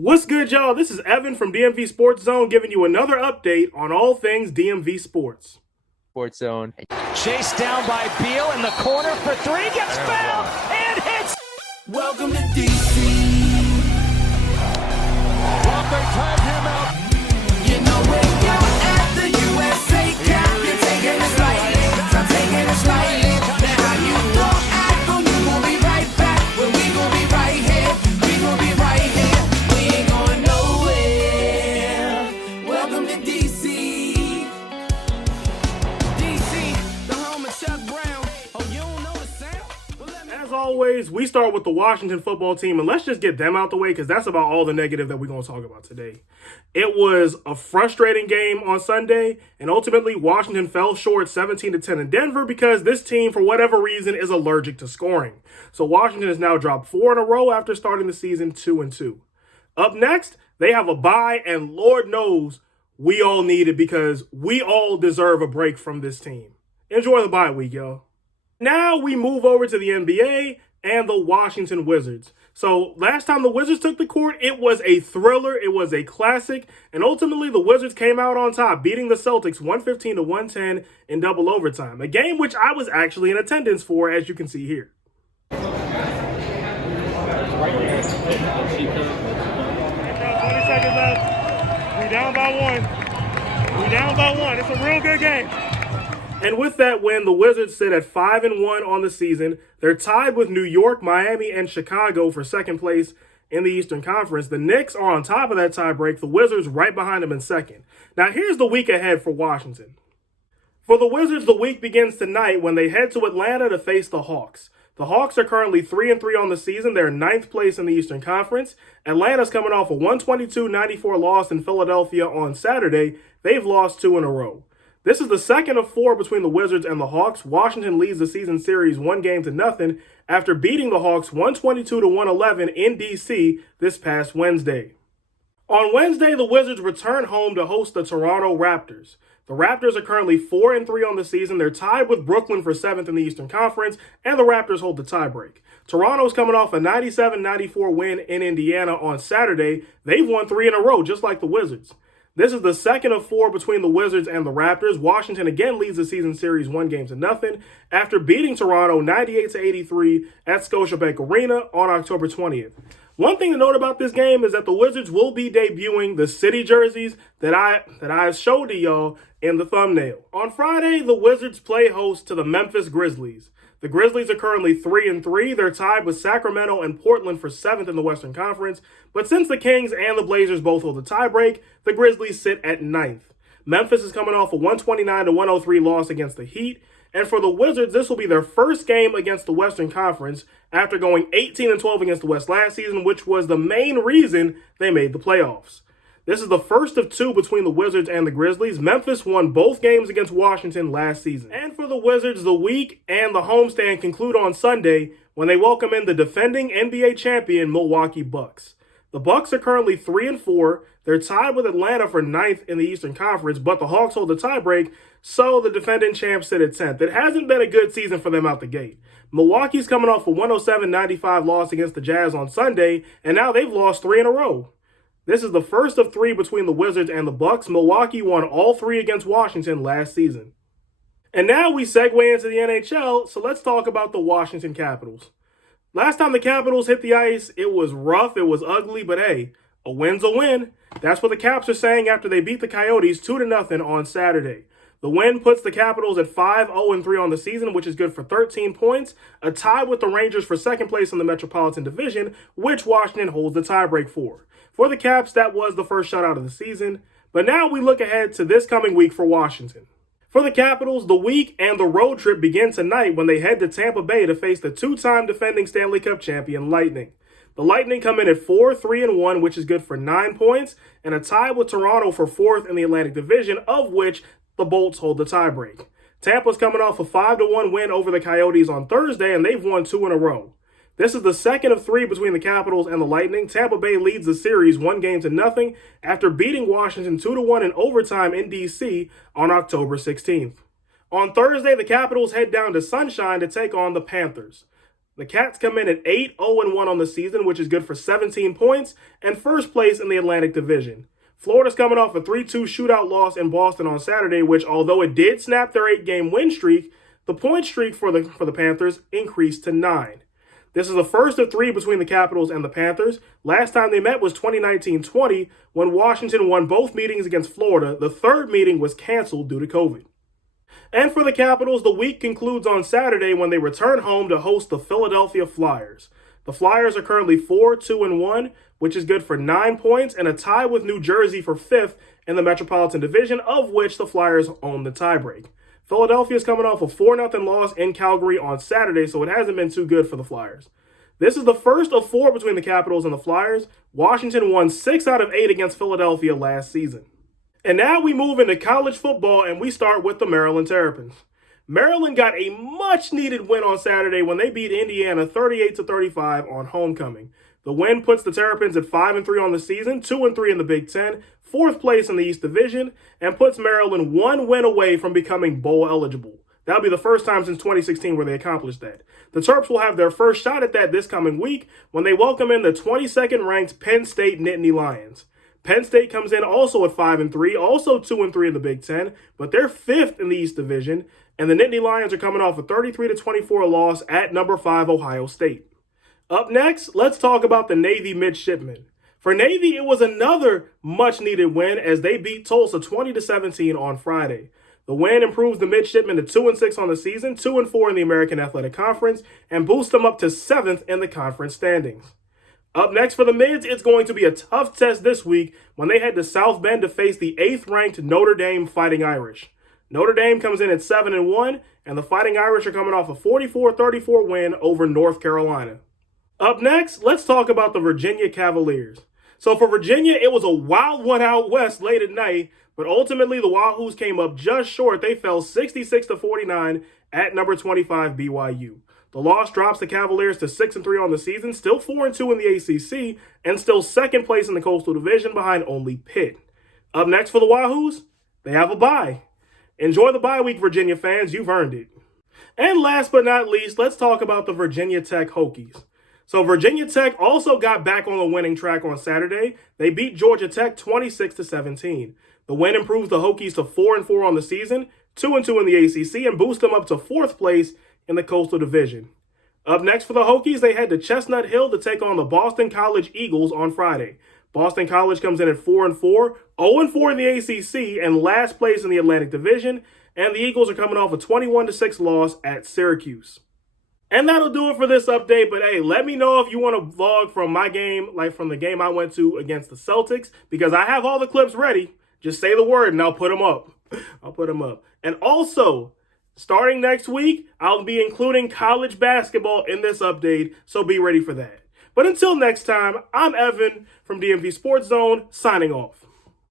What's good, y'all? This is Evan from DMV Sports Zone giving you another update on all things DMV sports. Sports Zone. Chased down by Beal in the corner for three, gets fouled and hits. Welcome to DC. Well, they tag him out. You know where you're at the USA Cup. You're taking it slightly. I'm taking it slightly. Now how you gon' act on you gon' be right back. When we gon' be right here. We gon' be right here. We ain't going nowhere. Welcome to DC. DC, the home of Chuck Brown. Oh, you don't know the sound? Well, let me As always, we start with the Washington football team, and let's just get them out the way because that's about all the negative that we're going to talk about today. It was a frustrating game on Sunday, and ultimately Washington fell short 17-10 in Denver because this team, for whatever reason, is allergic to scoring. So Washington has now dropped 4 in a row after starting the season 2-2. Up next, they have a bye, and Lord knows we all need it because we all deserve a break from this team. Enjoy the bye week, y'all. Now we move over to the NBA and the Washington Wizards. So last time the Wizards took the court, it was a thriller, it was a classic, and ultimately the Wizards came out on top, beating the Celtics 115-110 in double overtime, a game which I was actually in attendance for, as you can see here. 20 seconds left. We down by one. It's a real good game. And with that win, the Wizards sit at 5-1 on the season. They're tied with New York, Miami, and Chicago for second place in the Eastern Conference. The Knicks are on top of that tiebreak. The Wizards right behind them in second. Now here's the week ahead for Washington. For the Wizards, the week begins tonight when they head to Atlanta to face the Hawks. The Hawks are currently 3-3 on the season. They're ninth place in the Eastern Conference. Atlanta's coming off a 122-94 loss in Philadelphia on Saturday. They've lost 2 in a row. This is the second of 4 between the Wizards and the Hawks. Washington leads the season series 1-0 after beating the Hawks 122-111 in DC this past Wednesday. On Wednesday, the Wizards return home to host the Toronto Raptors. The Raptors are currently 4-3 on the season. They're tied with Brooklyn for 7th in the Eastern Conference, and the Raptors hold the tiebreak. Toronto's coming off a 97-94 win in Indiana on Saturday. They've won 3 in a row, just like the Wizards. This is the second of 4 between the Wizards and the Raptors. Washington again leads the season series 1-0 after beating Toronto 98-83 at Scotiabank Arena on October 20th. One thing to note about this game is that the Wizards will be debuting the city jerseys that I showed to y'all in the thumbnail. On Friday, the Wizards play host to the Memphis Grizzlies. The Grizzlies are currently 3-3. They're tied with Sacramento and Portland for 7th in the Western Conference. But since the Kings and the Blazers both hold the tiebreak, the Grizzlies sit at 9th. Memphis is coming off a 129-103 loss against the Heat. And for the Wizards, this will be their first game against the Western Conference after going 18-12 against the West last season, which was the main reason they made the playoffs. This is the first of 2 between the Wizards and the Grizzlies. Memphis won both games against Washington last season. And for the Wizards, the week and the homestand conclude on Sunday when they welcome in the defending NBA champion Milwaukee Bucks. The Bucks are currently 3-4. They're tied with Atlanta for 9th in the Eastern Conference, but the Hawks hold the tiebreak, so the defending champs sit at 10th. It hasn't been a good season for them out the gate. Milwaukee's coming off a 107-95 loss against the Jazz on Sunday, and now they've lost 3 in a row. This is the first of 3 between the Wizards and the Bucks. Milwaukee won all 3 against Washington last season. And now we segue into the NHL, so let's talk about the Washington Capitals. Last time the Capitals hit the ice, it was rough, it was ugly, but hey, a win's a win. That's what the Caps are saying after they beat the Coyotes 2-0 on Saturday. The win puts the Capitals at 5-0-3 on the season, which is good for 13 points, a tie with the Rangers for second place in the Metropolitan Division, which Washington holds the tiebreak for. For the Caps, that was the first shutout of the season, but now we look ahead to this coming week for Washington. For the Capitals, the week and the road trip begin tonight when they head to Tampa Bay to face the 2-time defending Stanley Cup champion Lightning. The Lightning come in at 4-3-1, which is good for 9 points, and a tie with Toronto for 4th in the Atlantic Division, of which the Bolts hold the tiebreak. Tampa's coming off a 5-1 win over the Coyotes on Thursday, and they've won 2 in a row. This is the second of 3 between the Capitals and the Lightning. Tampa Bay leads the series 1-0 after beating Washington 2-1 in overtime in DC on October 16th. On Thursday, the Capitals head down to Sunshine to take on the Panthers. The Cats come in at 8-0-1 on the season, which is good for 17 points and first place in the Atlantic Division. Florida's coming off a 3-2 shootout loss in Boston on Saturday, which, although it did snap their 8-game win streak, the point streak for the Panthers increased to 9. This is the first of 3 between the Capitals and the Panthers. Last time they met was 2019-20 when Washington won both meetings against Florida. The third meeting was canceled due to COVID. And for the Capitals, the week concludes on Saturday when they return home to host the Philadelphia Flyers. The Flyers are currently 4-2-1, which is good for 9 points and a tie with New Jersey for 5th in the Metropolitan Division, of which the Flyers own the tiebreak. Philadelphia is coming off a 4-0 loss in Calgary on Saturday, so it hasn't been too good for the Flyers. This is the first of 4 between the Capitals and the Flyers. Washington won 6 out of 8 against Philadelphia last season. And now we move into college football, and we start with the Maryland Terrapins. Maryland got a much-needed win on Saturday when they beat Indiana 38-35 on homecoming. The win puts the Terrapins at 5-3 on the season, 2-3 in the Big Ten, 4th place in the East Division, and puts Maryland 1 win away from becoming bowl eligible. That'll be the first time since 2016 where they accomplished that. The Terps will have their first shot at that this coming week when they welcome in the 22nd ranked Penn State Nittany Lions. Penn State comes in also at 5-3, also 2-3 in the Big Ten, but they're 5th in the East Division, and the Nittany Lions are coming off a 33-24 loss at number 5 Ohio State. Up next, let's talk about the Navy midshipmen. For Navy, it was another much-needed win as they beat Tulsa 20-17 on Friday. The win improves the midshipmen to 2-6 on the season, 2-4 in the American Athletic Conference, and boosts them up to 7th in the conference standings. Up next for the Mids, it's going to be a tough test this week when they head to South Bend to face the 8th-ranked Notre Dame Fighting Irish. Notre Dame comes in at 7-1, and the Fighting Irish are coming off a 44-34 win over North Carolina. Up next, let's talk about the Virginia Cavaliers. So for Virginia, it was a wild one out west late at night, but ultimately the Wahoos came up just short. They fell 66-49 at number 25 BYU. The loss drops the Cavaliers to 6-3 on the season, still 4-2 in the ACC, and still 2nd place in the Coastal Division behind only Pitt. Up next for the Wahoos, they have a bye. Enjoy the bye week, Virginia fans. You've earned it. And last but not least, let's talk about the Virginia Tech Hokies. So Virginia Tech also got back on the winning track on Saturday. They beat Georgia Tech 26-17. The win improves the Hokies to 4-4 on the season, 2-2 in the ACC, and boosts them up to 4th place in the Coastal Division. Up next for the Hokies, they head to Chestnut Hill to take on the Boston College Eagles on Friday. Boston College comes in at 4-4, 0-4 in the ACC, and last place in the Atlantic Division, and the Eagles are coming off a 21-6 loss at Syracuse. And that'll do it for this update, but hey, let me know if you want to vlog from my game, like from the game I went to against the Celtics, because I have all the clips ready. Just say the word and I'll put them up. And also, starting next week, I'll be including college basketball in this update, so be ready for that. But until next time, I'm Evan from DMV Sports Zone, signing off.